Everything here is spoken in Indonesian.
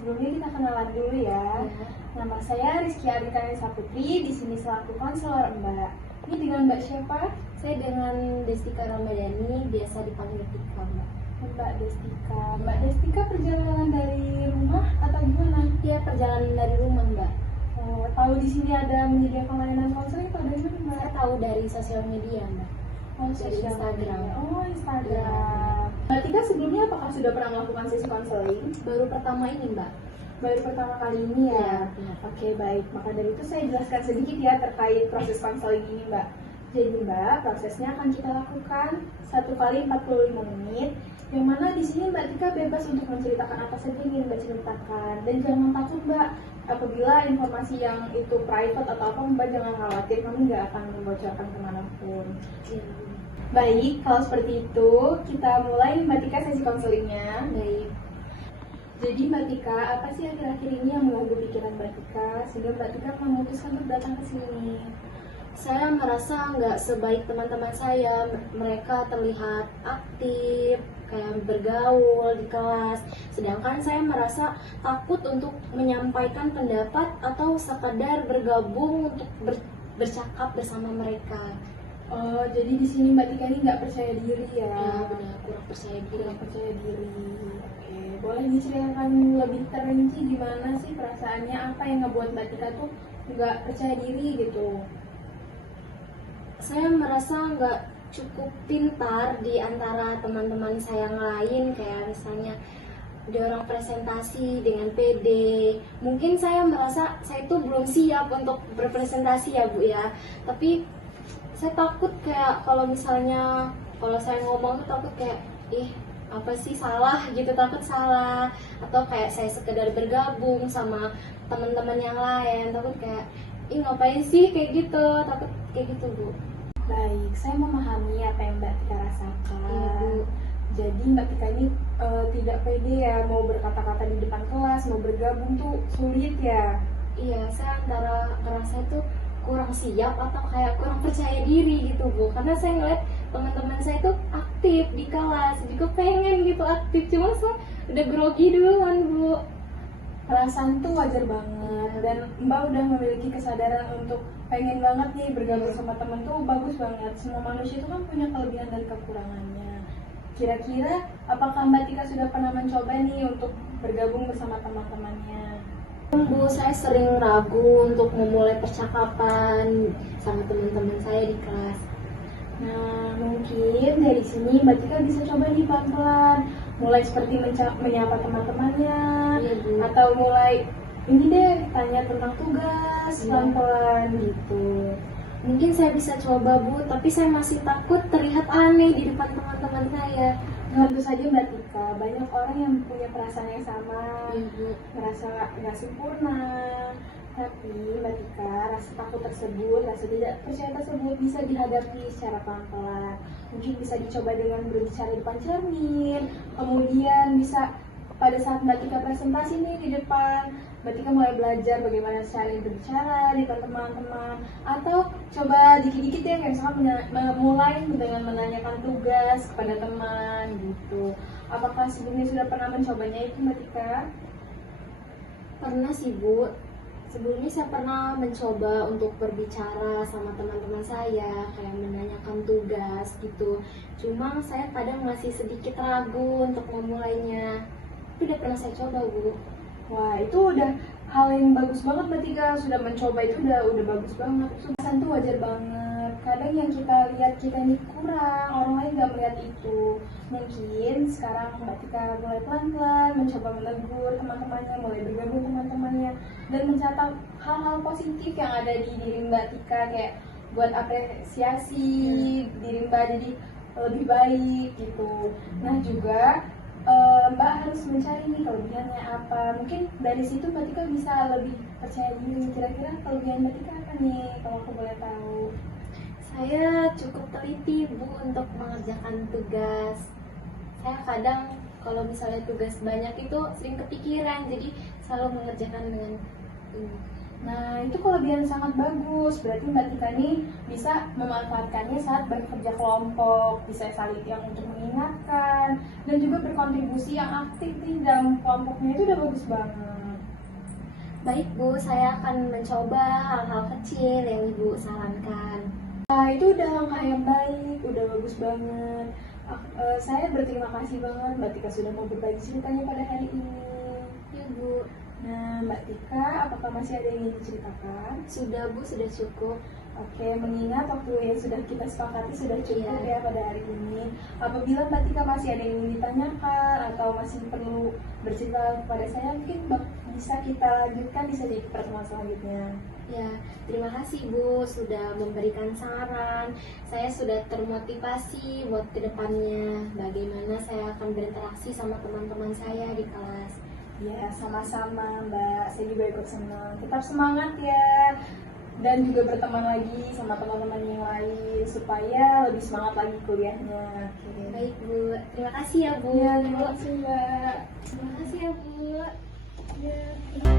sebelumnya kita kenalan dulu ya. Nama saya Rizky Aritanisa Putri, di sini selaku konselor Mbak. Ini dengan Mbak siapa? Saya dengan Destika Ramadhani, biasa dipanggil Tika, Mbak. Mbak Destika. Mbak Destika perjalanan dari rumah atau gimana? Iya, perjalanan dari rumah, Mbak. Oh, tahu di sini ada menyediakan layanan konseling atau dari mana, Mbak? Saya tahu dari sosial media, Mbak. Oh, Dari sosial Instagram. media. Oh, Instagram. Mbak Tika sebelumnya apakah sudah pernah melakukan sesi konseling? Baru pertama ini, Mbak. Baru pertama kali ini ya? Iya, benar. Oke, baik. Maka dari itu saya jelaskan sedikit ya terkait proses konseling ini, Mbak. Jadi Mbak, prosesnya akan kita lakukan 1 kali 45 menit, yang mana di sini Mbak Tika bebas untuk menceritakan apa saja yang ingin Mbak ceritakan. Dan jangan takut Mbak, apabila informasi yang itu private atau apa, Mbak jangan khawatir, kami nggak akan membocorkan kemanapun. Iya. Baik, kalau seperti itu, kita mulai Mbak Tika sesi konselingnya. Baik. Jadi Mbak Tika, apa sih akhir-akhir ini yang mengganggu pikiran Mbak Tika sehingga Mbak Tika memutuskan untuk datang ke sini? Saya merasa nggak sebaik teman-teman saya. Mereka terlihat aktif, kayak bergaul di kelas. Sedangkan saya merasa takut untuk menyampaikan pendapat atau sekadar bergabung untuk bercakap bersama mereka. Oh, jadi di sini Mbak Tika ini nggak percaya diri ya? Ya, benar, kurang percaya diri. Kurang percaya diri. Oke, boleh diceritakan lebih terperinci gimana sih perasaannya? Apa yang ngebuat Mbak Tika tuh nggak percaya diri gitu? Saya merasa nggak cukup pintar di antara teman-teman saya yang lain, kayak misalnya dia orang presentasi dengan pede. Mungkin saya merasa saya itu belum siap untuk berpresentasi ya Bu ya. Tapi saya takut kayak kalau misalnya kalau saya ngomong tuh takut kayak apa sih salah gitu, takut salah, atau kayak saya sekedar bergabung sama teman-teman yang lain, takut kayak ngapain sih kayak gitu, takut kayak gitu Bu. Baik, saya memahami apa yang Mbak Tika rasakan. Iya, Bu. Jadi Mbak Tika ini tidak pede ya, mau berkata-kata di depan kelas, mau bergabung tuh sulit ya. Iya, saya antara ngerasa itu kurang siap atau kayak kurang percaya diri gitu Bu, karena saya ngeliat teman-teman saya itu aktif di kelas, juga pengen gitu aktif, cuma saya udah grogi duluan Bu. Perasaan tuh wajar banget, dan Mbak udah memiliki kesadaran untuk pengen banget nih bergabung sama temen tuh bagus banget. Semua manusia itu kan punya kelebihan dan kekurangannya. Kira-kira apakah Mbak Tika sudah pernah mencoba nih untuk bergabung bersama teman-temannya? Bu, saya sering ragu untuk memulai percakapan sama teman-teman saya di kelas. Nah, mungkin dari sini Mbak Tika bisa coba nih pelan-pelan, mulai seperti menyapa teman-temannya, Iya, Bu. atau mulai ini deh tanya tentang tugas Iya. pelan-pelan gitu. Mungkin saya bisa coba Bu, tapi saya masih takut terlihat aneh di depan teman-teman saya. Tentu saja Mbak Tika, banyak orang yang punya perasaan yang sama, Iya, Bu. merasa nggak sempurna. Tapi Mbak Tika, rasa takut tersebut, rasa tidak percaya tersebut bisa dihadapi secara pelan-pelan. Mungkin bisa dicoba dengan berbicara di depan cermin, kemudian bisa pada saat Mbak Tika presentasi nih di depan, Mbak Tika mulai belajar bagaimana cara berbicara di depan teman-teman, atau coba dikit-dikit ya, kayak misalkan mulai dengan menanyakan tugas kepada teman gitu. Apakah sebelumnya sudah pernah mencobanya itu Mbak Tika? Pernah sih Bu. Sebelumnya saya pernah mencoba untuk berbicara sama teman-teman saya, kayak menanyakan tugas gitu. Cuma saya kadang masih sedikit ragu untuk memulainya. Itu udah pernah saya coba Bu. Wah, itu udah hal yang bagus banget Mbak Tika, sudah mencoba itu udah bagus banget. Perasaan tuh wajar banget. Kadang yang kita lihat kita ini kurang, orang lain nggak melihat itu. Mungkin sekarang Mbak Tika mulai pelan-pelan mencoba menegur teman-temannya, mulai bergabung teman-temannya, dan mencatat hal-hal positif yang ada di diri Mbak Tika, kayak buat apresiasi diri Mbak jadi lebih baik gitu. Nah juga Mbak harus mencari nih kelebihannya apa. Mungkin dari situ Mbak Tika bisa lebih percaya diri. Kira-kira kelebihan Mbak Tika apa nih kalau aku boleh tahu? Saya cukup teliti Bu untuk mengerjakan tugas. Saya kadang kalau misalnya tugas banyak itu sering kepikiran, jadi selalu mengerjakan dengan ini. Nah, itu kelebihan sangat bagus. Berarti Mbak Tika nih bisa memanfaatkannya saat bekerja kelompok, bisa saling yang untuk mengingatkan, dan juga berkontribusi yang aktif di dalam kelompoknya itu udah bagus banget. Baik Bu, saya akan mencoba hal-hal kecil yang Ibu sarankan. Nah, itu udah langkah yang baik, udah bagus banget. Saya berterima kasih banget Mbak Tika sudah mau berbagi ceritanya pada hari ini. Ya Bu, Nah, Mbak Tika, apakah masih ada yang ingin diceritakan? sudah Bu, sudah cukup. Oke, mengingat waktu yang sudah kita sepakati sudah cukup Iya. ya pada hari ini. Apabila Mbak Tika masih ada yang ingin ditanyakan atau masih perlu bercerita kepada saya, mungkin bisa kita lanjutkan bisa di pertemuan selanjutnya. Ya, terima kasih Bu sudah memberikan saran. Saya sudah termotivasi buat kedepannya bagaimana saya akan berinteraksi sama teman-teman saya di kelas. Ya, sama-sama Mbak. Saya juga ikut senang. Tetap semangat ya. Dan juga berteman lagi sama teman-teman yang lain supaya lebih semangat lagi kuliahnya. Oke. Baik Bu, terima kasih ya Bu. Ya, terima kasih Mbak. Terima kasih ya Bu. Ya.